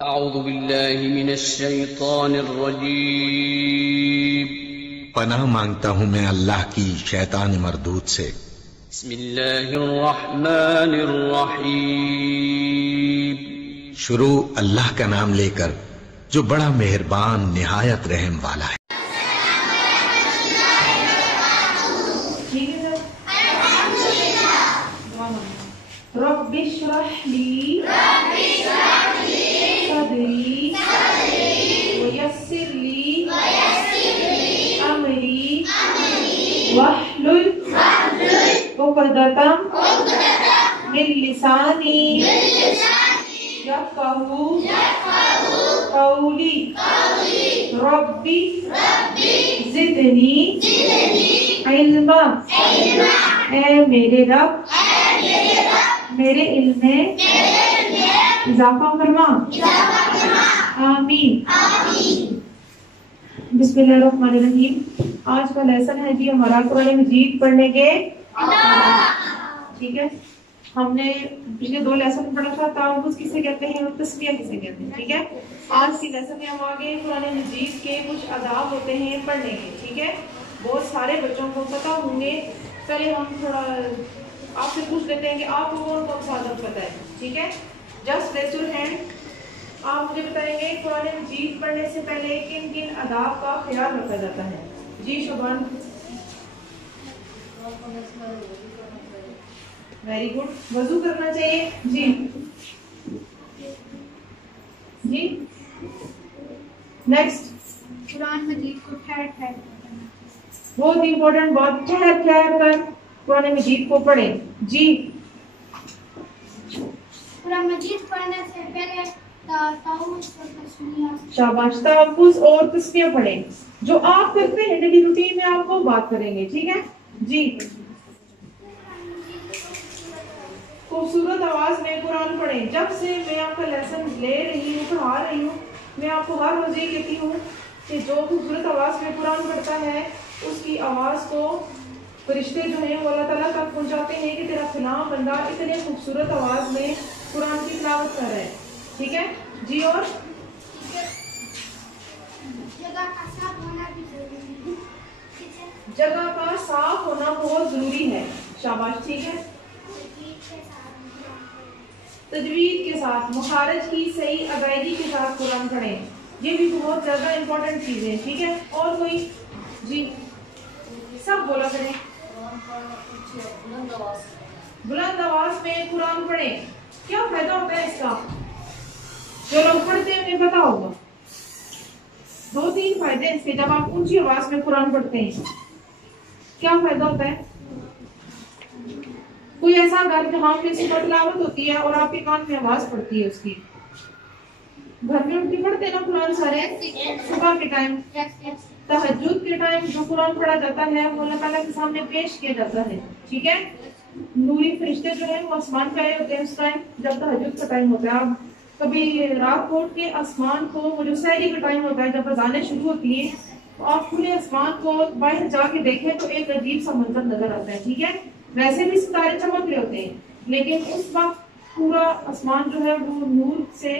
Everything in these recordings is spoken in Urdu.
اعوذ باللہ من الشیطان الرجیم پناہ مانگتا ہوں میں اللہ کی شیطان مردود سے۔ بسم اللہ الرحمن الرحیم شروع اللہ کا نام لے کر جو بڑا مہربان نہایت رحم والا ہے۔ رب اشرح لی صدری ویسر لی امری واحلل عقدۃ من لسانی یفقہوا قولی ربی زدنی علما۔ اے میرے رب میرے علم میں اضافہ فرما، آمین۔ بسم اللہ الرحمن الرحیم۔ آج کا لیسن ہے جی ہمارا قرآن مجید پڑھنے کے ٹھیک ہے۔ ہم نے پچھلے دو لیسن پڑھا تھا تعوذ کسے کہتے ہیں اور تسمیہ کسے کہتے ہیں، ٹھیک ہے۔ آج کی لیسن میں ہم آگے قرآن مجید کے کچھ آداب ہوتے ہیں پڑھنے کے، ٹھیک ہے۔ بہت سارے بچوں کو پتہ ہوں گے، پہلے ہم تھوڑا آپ سے پوچھ لیتے ہیں کہ آپ کو کون کون سا ادب پتہ ہے، ٹھیک ہے۔ Just raise your hand. آپ مجھے بتائیں گے قرآن مجید پڑھنے سے پہلے کن کن آداب کا خیال رکھا جاتا ہے؟ جی شبان، ویری گڈ۔ وضو کرنا چاہیے جی جی۔ نیکسٹ، قرآن مجید کو ٹھہر ٹھہر کر پڑھنا۔ بہت امپورٹنٹ بات، ٹھہر ٹھہر کر قرآن مجید کو پڑھیں جی۔ قرآن مجید پڑھنے سے پہلے تعوذ اور تسمیہ۔ شاباش، تحفظ اور تسمیہ پڑھیں۔ جو آپ کرتے ہیں ڈیلی روٹین میں آپ وہ بات کریں گے، ٹھیک ہے جی۔ خوبصورت آواز میں قرآن پڑھیں۔ جب سے میں آپ کا لیسن لے رہی ہوں، پڑھا رہی ہوں، میں آپ کو ہر روز یہ کہتی ہوں کہ جو خوبصورت آواز میں قرآن پڑھتا ہے اس کی آواز کو فرشتے جو ہیں وہ اللہ تعالیٰ تک پہنچاتے ہیں کہ تیرا فلاں بندہ اتنے خوبصورت آواز میں قرآن کی تلاوت کر رہا ہے، ٹھیک ہے جی۔ اور جگہ کا صاف ہونا بھی ضروری ہے۔ جگہ کا صاف ہونا بہت ضروری ہے، شاباش، ٹھیک ہے۔ تجوید کے ساتھ، مخارج کی صحیح ادائیگی کے ساتھ قرآن پڑھیں، یہ بھی بہت زیادہ امپورٹنٹ چیزیں، ٹھیک ہے۔ اور کوئی جی، سب بولا کریں۔ بلند آواز میں قرآن پڑھیں۔ کیا فائدہ ہوتا ہے اس کا؟ جو لوگ پڑھتے ہیں انہیں پتا ہوگا۔ دو تین فائدے اس کے جب آپ اونچی آواز میں قرآن پڑھتے ہیں۔ کیا فائدہ ہوتا ہے؟ کوئی ایسا گھر جہاں پہ تلاوت ہوتی ہے اور آپ کے کان میں آواز پڑتی ہے اس کی، گھر میں اٹھ کے پڑھتے ہیں نا قرآن سارے؟ صبح کے ٹائم، تہجد کے ٹائم جو قرآن پڑھا جاتا ہے وہ اللہ تعالیٰ کے سامنے پیش کیا جاتا ہے، ٹھیک ہے۔ نوری فرشتے جو ہیں وہ آسمان پہ آئے ہوتے ہیں اس ٹائم جب تہجد کا ٹائم ہوتا ہے۔ آپ کبھی رات کو اٹھ کے آسمان کو، وہ جو سحری کا ٹائم ہوتا ہے جب اذانیں شروع ہوتی ہیں، تو آپ کھلے آسمان کو باہر جا کے دیکھیں تو ایک عجیب سا منظر نظر آتا ہے، ٹھیک ہے۔ ویسے بھی ستارے چمک رہے ہوتے ہیں لیکن اس وقت پورا آسمان جو ہے وہ نور سے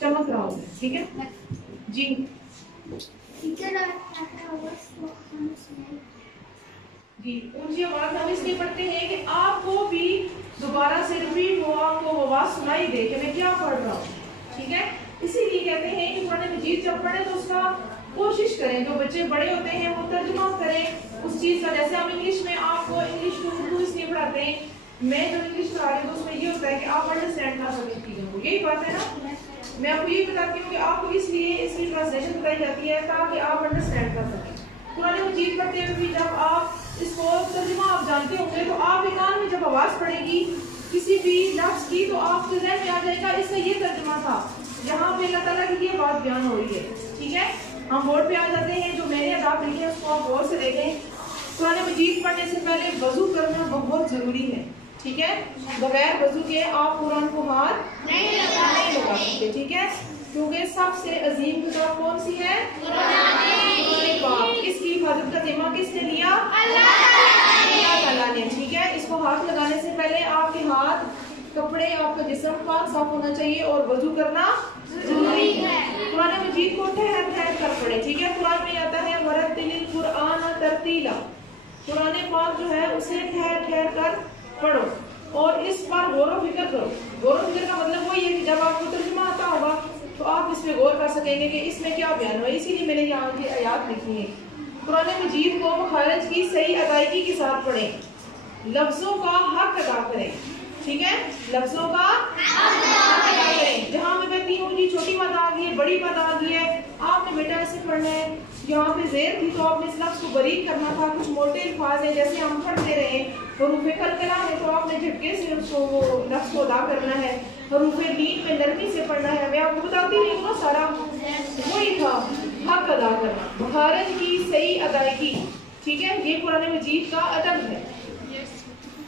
چمک رہا ہوتا ہے، ٹھیک ہے جی۔ جی، اونچی آواز ہم اس لیے پڑھتے ہیں کہ آپ کو بھی دوبارہ سے ریپیٹ ہو، آپ کو آواز سنائی دے کہ میں کیا پڑھ رہا ہوں، ٹھیک ہے۔ اسی لیے کہتے ہیں کہ قرآن مجید جب پڑھیں تو اس کا کوشش کریں، جو بچے بڑے ہوتے ہیں وہ ترجمہ کریں اس چیز کا۔ جیسے ہم انگلش میں آپ کو انگلش ٹو اردو اس لیے پڑھاتے ہیں، میں جو انگلش پڑھا رہی ہوں اس میں یہ ہوتا ہے کہ آپ انڈرسٹینڈ کر سکیں چیزوں کو، یہی بات ہے نا۔ میں آپ کو یہ بتاتی ہوں کہ آپ کو اس لیے اس کی ٹرانسلیشن بتائی جاتی ہے تاکہ آپ انڈرسٹینڈ کر سکیں۔ قرآن مجید پڑھتے ہوئے بھی جب آپ اس کو ترجمہ آپ جانتے ہوں گے تو آپ کے کان میں جب آواز پڑے گی کسی بھی لفظ کی تو آپ کے ذہن میں آ جائے گا اس کا یہ ترجمہ تھا، جہاں پہ اللہ تعالیٰ کی یہ بات بیان ہو رہی ہے، ٹھیک ہے۔ ہم بورڈ پہ آ جاتے ہیں، جو میں نے آداب لکھے ہیں اس کو آپ غور سے دیکھیں۔ قرآن مجید پڑھنے سے پہلے وضو کرنا بہت ضروری ہے، ٹھیک ہے۔ بغیر وضو کے آپ قرآن کو ہاتھ نہیں لگا سکتے، ٹھیک ہے، کیونکہ سب سے عظیم کتاب کون سی ہے؟ قرآن پاک۔ اس کی حفاظت کا ذمہ کس نے لیا؟ اللہ تعالیٰ نے، ٹھیک ہے۔ اس کو ہاتھ لگانے سے پہلے آپ کے ہاتھ، کپڑے، آپ کا جسم پاک صاف ہونا چاہیے اور وضو کرنا ضروری قرآن پاک جو ہے اسے ٹھہر ٹھہر کر پڑھو اور اس پر غور و فکر کرو. غور و فکر کا مطلب وہی ہے کہ جب آپ کو ترجمہ آتا ہوگا تو آپ اس پہ غور کر سکیں گے کہ اس میں کیا بیان ہوا. اسی لیے میں نے یہاں کی آیات لکھی ہے. قرآن مجید کو مخارج کی صحیح ادائیگی کے ساتھ پڑھیں, لفظوں کا حق ادا کریں. ٹھیک ہے, لفظوں کا حق ادا کریں. جہاں میں کہتی ہوں جی چھوٹی مد آ گئی ہے, بڑی مد آ گئی ہے, آپ نے بیٹا ایسے پڑھنا ہے. یہاں پہ زیر تھی تو آپ نے اس لفظ کو باریک کرنا تھا. کچھ موٹے الفاظ ہیں جیسے ہم پڑھتے رہے, حروف قلقلہ ہے تو آپ نے جھٹکے سے اس کو وہ لفظ کو ادا کرنا ہے. حروف لین میں نرمی سے پڑھنا ہے. میں آپ کو بتاتی رہی ہوں نا, سارا وہی تھا حق ادا کرنا, مخارج کی صحیح ادائیگی. ٹھیک ہے, یہ قرآن مجید کا ادب ہے.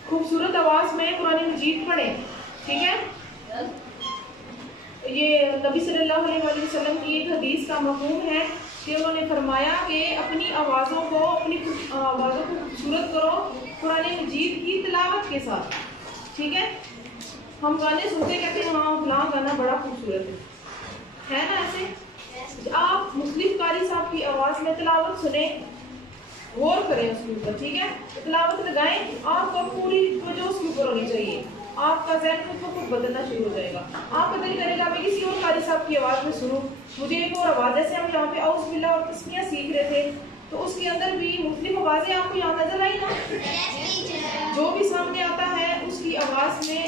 خوبصورت آواز میں قرآن مجید پڑھیں. ٹھیک ہے, یہ نبی صلی اللہ علیہ وسلم کی ایک حدیث کا مفہوم ہے کہ انہوں نے فرمایا کہ اپنی آوازوں کو خوبصورت کرو قرآن مجید کی تلاوت کے ساتھ. ٹھیک ہے, ہم گانے سنتے کہتے ہیں ہاں فلاں گانا بڑا خوبصورت ہے نا. ایسے آپ مختلف قاری صاحب کی آواز میں تلاوت سنیں, غور کریں اس کے اوپر. ٹھیک ہے, تلاوت لگائیں, آپ کو پوری توجہ اس کے اوپر ہونی چاہیے. آپ کا ذہن خود بدلنا شروع ہو جائے گا. آپ کا دل کرے گا میں کسی اور قاری صاحب کی آواز میں سنوں, مجھے ایک اور آواز. جیسے ہم یہاں پہ اعوذ باللہ اور تسمیہ سیکھ رہے تھے تو اس کے اندر بھی مختلف آوازیں آپ کو یہاں نظر آئی نا. جو بھی سامنے آتا ہے اس کی آواز میں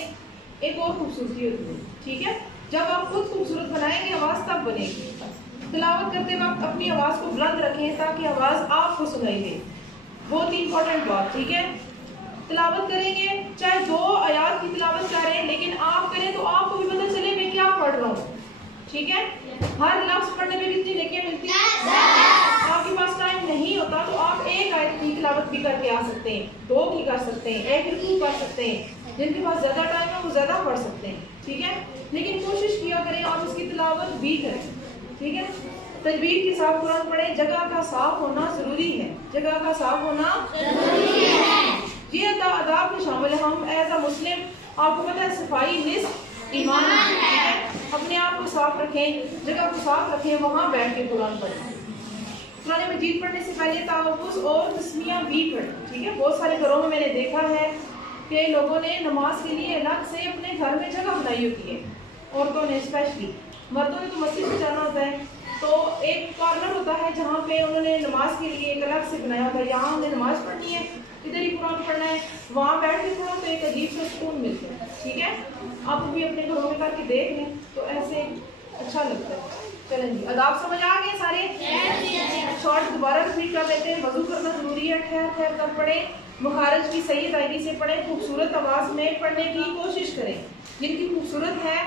ایک اور خوبصورتی ہوتی ہے. ٹھیک ہے, جب آپ خود خوبصورت بنائیں گے آواز تب بنے گی. تلاوت کرتے وقت اپنی آواز کو بلند رکھیں تاکہ آواز آپ کو سنائی دے. بہت ہی امپورٹنٹ بات. ٹھیک ہے, تلاوت کریں گے چاہے 2 آیات کی تلاوت کریں لیکن آپ کریں تو آپ کو بھی پتہ چلے میں کیا پڑھ رہا ہوں. ٹھیک ہے, ہر لفظ پڑھنے میں کتنی نیکیاں ملتی ہیں. آپ کے پاس ٹائم نہیں ہوتا تو آپ 1 آیت کی تلاوت بھی کر کے آ سکتے ہیں, 2 کی کر سکتے ہیں, 1 رکوع کر سکتے ہیں. جن کے پاس زیادہ ٹائم ہے وہ زیادہ پڑھ سکتے ہیں. ٹھیک ہے, لیکن کوشش کیا کریں آپ اس کی تلاوت بھی کریں. ٹھیک ہے, تجوید کے ساتھ قرآن پڑھیں. جگہ کا صاف ہونا ضروری ہے. جگہ کا صاف ہونا ضروری ہے. یہ آداب میں شامل ہے. ہم ایز اے مسلم, آپ کو پتہ ہے صفائی نصف ایمان ہے. اپنے آپ کو صاف رکھیں, جگہ کو صاف رکھیں, وہاں بیٹھ کے قرآن پڑھیں. قرآن مجید پڑھنے سے پہلے تحفظ اور تسمیہ بھی پڑھیں. ٹھیک ہے, بہت سارے گھروں میں نے دیکھا ہے کہ لوگوں نے نماز کے لیے الگ سے اپنے گھر میں جگہ بنائی ہوتی ہے. عورتوں نے اسپیشلی, مردوں نے تو مسجد میں جانا ہوتا ہے تو ایک کارنر ہوتا ہے جہاں پہ انہوں نے نماز کے لیے ایک الگ سے بنایا ہوتا ہے. یہاں ہم نے نماز پڑھنی ہے, ادھر ہی قرآن پڑھنا ہے, وہاں بیٹھ کے پڑھو تو ایک عجیب سے سکون ملتا ہے. ٹھیک ہے, آپ بھی اپنے گھروں میں کر کے دیکھ لیں تو ایسے اچھا لگتا ہے. چلیں جی, آداب سمجھ آ گئے سارے. شارٹ دوبارہ ریپیٹ کر لیتے ہیں. وضو کرنا ضروری ہے, ٹھہر ٹھہر کر پڑھیں, مخارج کی صحیح ادائیگی سے پڑھیں, خوبصورت آواز میں پڑھنے کی کوشش کریں. جن کی خوبصورت ہے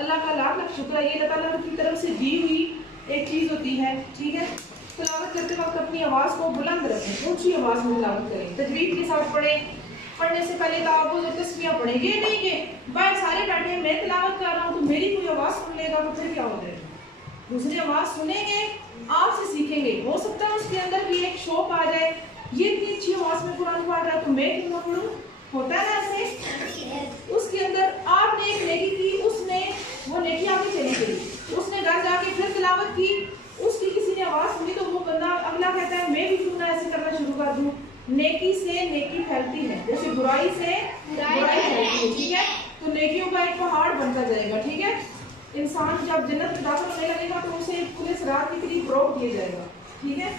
اللہ کا لاکھ لاکھ شکر ہے, یہ اللہ تعالیٰ کی طرف سے دی ہوئی ایک چیز ہوتی ہے. ٹھیک ہے, تلاوت کرتے وقت اپنی آواز کو بلند رکھیں, اونچی آواز میں تلاوت کریں, تجوید کے ساتھ پڑھیں. پڑھنے سے پہلے تحفظ اور تسمیہ پڑھیں. یہ نہیں کہ باہر سارے بیٹھے ہیں, میں تلاوت کر رہا ہوں تو میری کوئی آواز سن لے گا تو پھر کیا ہو جائے گا. دوسری آواز سنیں گے, آپ سے سیکھیں گے. ہو سکتا ہے اس کے اندر بھی ایک شوق آ جائے, یہ اتنی اچھی آواز میں قرآن پڑھ رہا ہے تو میں کیوں نہ پڑھوں. ہوتا ہے نا ایسے. اس کے اندر آپ نے ایک نیکی کی, اس نے وہ نیکی آگے چلی گئی, اس نے گھر جا کے پھر تلاوت کی, اس کی کسی نے آواز سنی تو وہ بندہ اگلا کہتا ہے میں بھی کیوں نہ ایسے کرنا شروع کر دوں. نیکی سے نیکی پھیلتی ہے, جیسے برائی سے برائی پھیلتی ہے. ٹھیک ہے, تو نیکیوں کا ایک پہاڑ بنتا جائے گا. ٹھیک ہے, انسان جب جنت میں داخل ہونے لگے گا تو اسے پورے صراط کے قریب روک دیا جائے گا. ٹھیک ہے,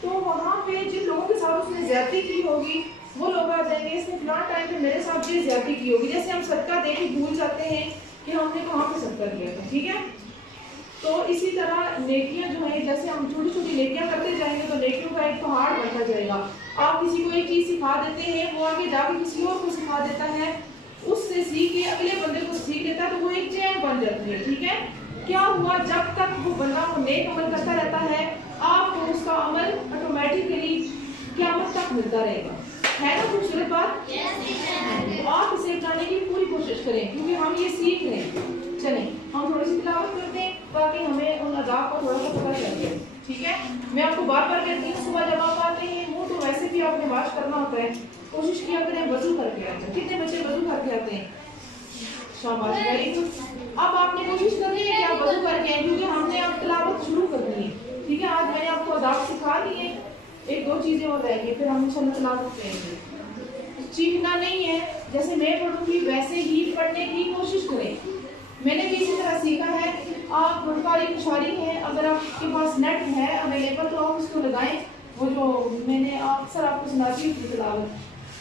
تو وہاں پہ جن لوگوں کے ساتھ اس نے زیادتی کی ہوگی وہ لوگ آ جائیں گے, اس نے فلاں ٹائم پہ میرے ساتھ بھی زیادتی کی ہوگی. جیسے ہم صدقہ دے کے بھول جاتے ہیں کہ ہم نے کہاں پہ صدقہ دیا تھا. ٹھیک ہے, تو اسی طرح نیکیاں جو ہیں جیسے ہم چھوٹی چھوٹی نیکیاں کرتے جائیں گے تو نیکیوں کا ایک پہاڑ بنتا جائے گا. آپ کسی کو ایک چیز سکھا دیتے ہیں, وہ آگے جا کے کسی اور کو سکھا دیتا ہے, اس سے سیکھ کے اگلے بندے کو سیکھ دیتا ہے تو وہ ایک چین بن جاتی ہے. ٹھیک ہے, کیا ہوا, جب تک وہ بندہ وہ نیک عمل کرتا رہتا ہے آپ کو اس کا عمل آٹومیٹکلی قیامت تک ملتا رہے گا. ہے نا خوبصورت بات. آپ اسے اپنانے کی پوری کوشش کریں کیونکہ ہم یہ سیکھ رہے ہیں. چلیں ہم تھوڑی سی تلاوت کرتے ہیں تاکہ ہمیں ان آداب کا تھوڑا سا پتہ چل جائے. ٹھیک ہے, میں آپ کو بار بار کہتی ہوں صبح جب آپ آتے ہیں منہ تو ویسے بھی آپ نے واش کرنا ہوتا ہے, کوشش کیا کریں وضو کر کے آتے ہیں. کتنے بچے وضو کر کے آتے ہیں؟ شاباش, ویری گڈ. اب آپ نے کوشش کرنی ہے کہ آپ وضو کر کے آئیں کیونکہ ہم نے اب تلاوت شروع کرنی ہے. ٹھیک ہے, آج میں نے آپ کو آداب سکھا دیے, ایک دو چیزیں اور رہ گئی، پھر ہم انشاءاللہ تلاوت کریں گے. چیخنا نہیں ہے، جیسے میں پڑھوں گی ویسے ہی پڑھنے کی کوشش کریں. میں نے بھی اسی طرح سیکھا ہے. آپ گلکاری کشاری ہیں، اگر آپ کے پاس نیٹ ہے اویلیبل تو آپ اس کو لگائیں. وہ جو میں نے اکثر آپ کو سناتی ہوں تلاوت،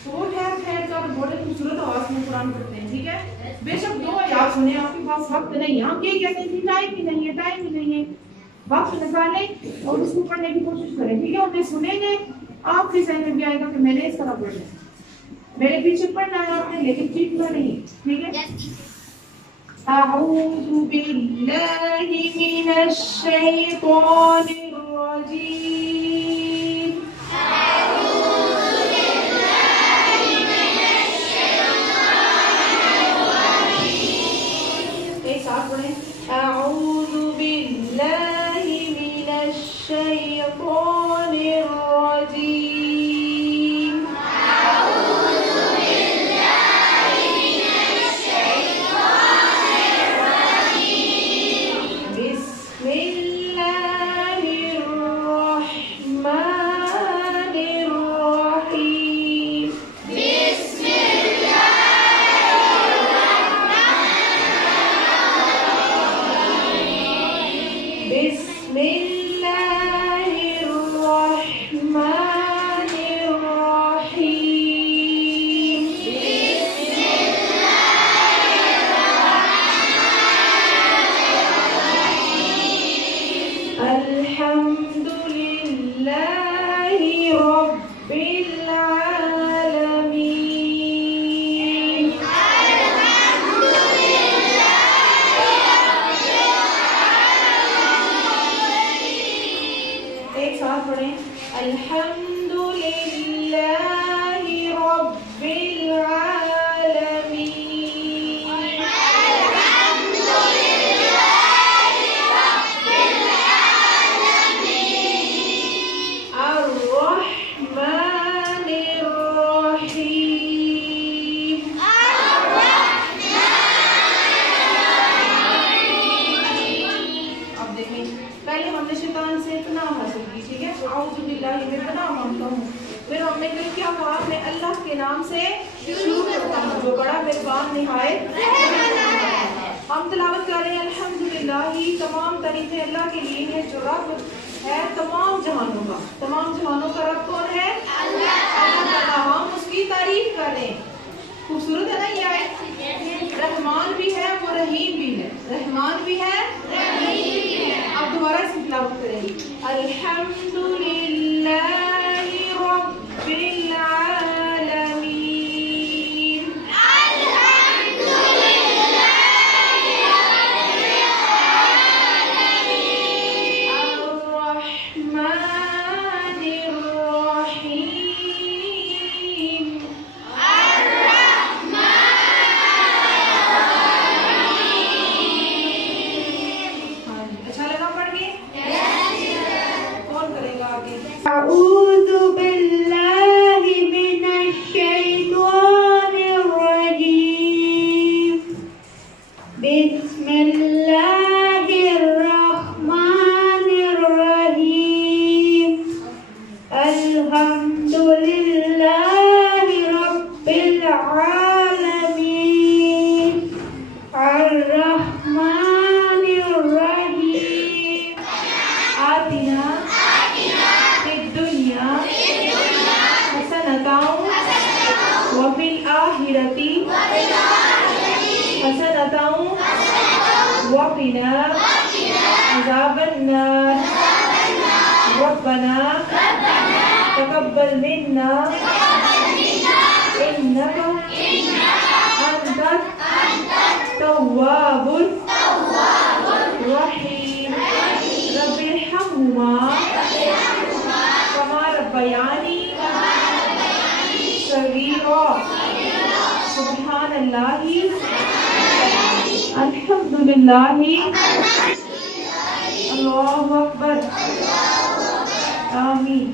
تو وہ ٹھہر کر بڑے خوبصورت آواز میں قرآن پڑھتے ہیں. ٹھیک ہے، بے شک 2 آیات سنیں، آپ کے پاس وقت نہیں ہے. ہم یہ کہتے ہیں ٹائم ہی نہیں ہے، وقت نکالیں اور اس کو پڑھنے کی کوشش کریں. ٹھیک ہے، انہیں سنیں گے، آپ کے ذہن میں بھی آئے گا کہ میں نے اس طرح پڑھنا ہے. میرے پیچھے پڑھنا ہے آپ نے، لیکن چیخنا نہیں. ٹھیک ہے. اعوذ باللہ من الشیطان الرجیم. ایک ساتھ پڑھیں. اعوذ باللہ من الشیطان الرجیم. پھر ہم نے کیا کہا؟ میں اللہ کے نام سے شروع کرتا ہوں جو بڑا مہربان نہایت. ہم تلاوت کر رہے ہیں الحمدللہ، تمام تعریفیں اللہ کے لیے ہیں جو رب ہے تمام جہانوں کا. تمام جہانوں کا رب کون ہے؟ اللہ تعالیٰ. ہم اس کی تعریف کر رہے ہیں. خوبصورت ہے نا یہ آیت؟ رحمان بھی ہے وہ رحیم بھی ہے. رحمان بھی ہے رحیم بھی ہے. اب دوبارہ اس کی تلاوت کریں گے. الحمدللہ رب العالمین. أعوذ بالله من الشيطان الرجيم. بسم الله الرحمن الرحيم. الحمد لله رب العالمين. الرحمن الرحيم. آتنا وفي الآخرة حسنة وقنا عذاب النار. ربنا تقبل منا إنك أنت التواب الرحيم. رب ارحمهما كما ربياني صغيرا. سبحان اللہ الحمدللہ اللہ اکبر. آمین.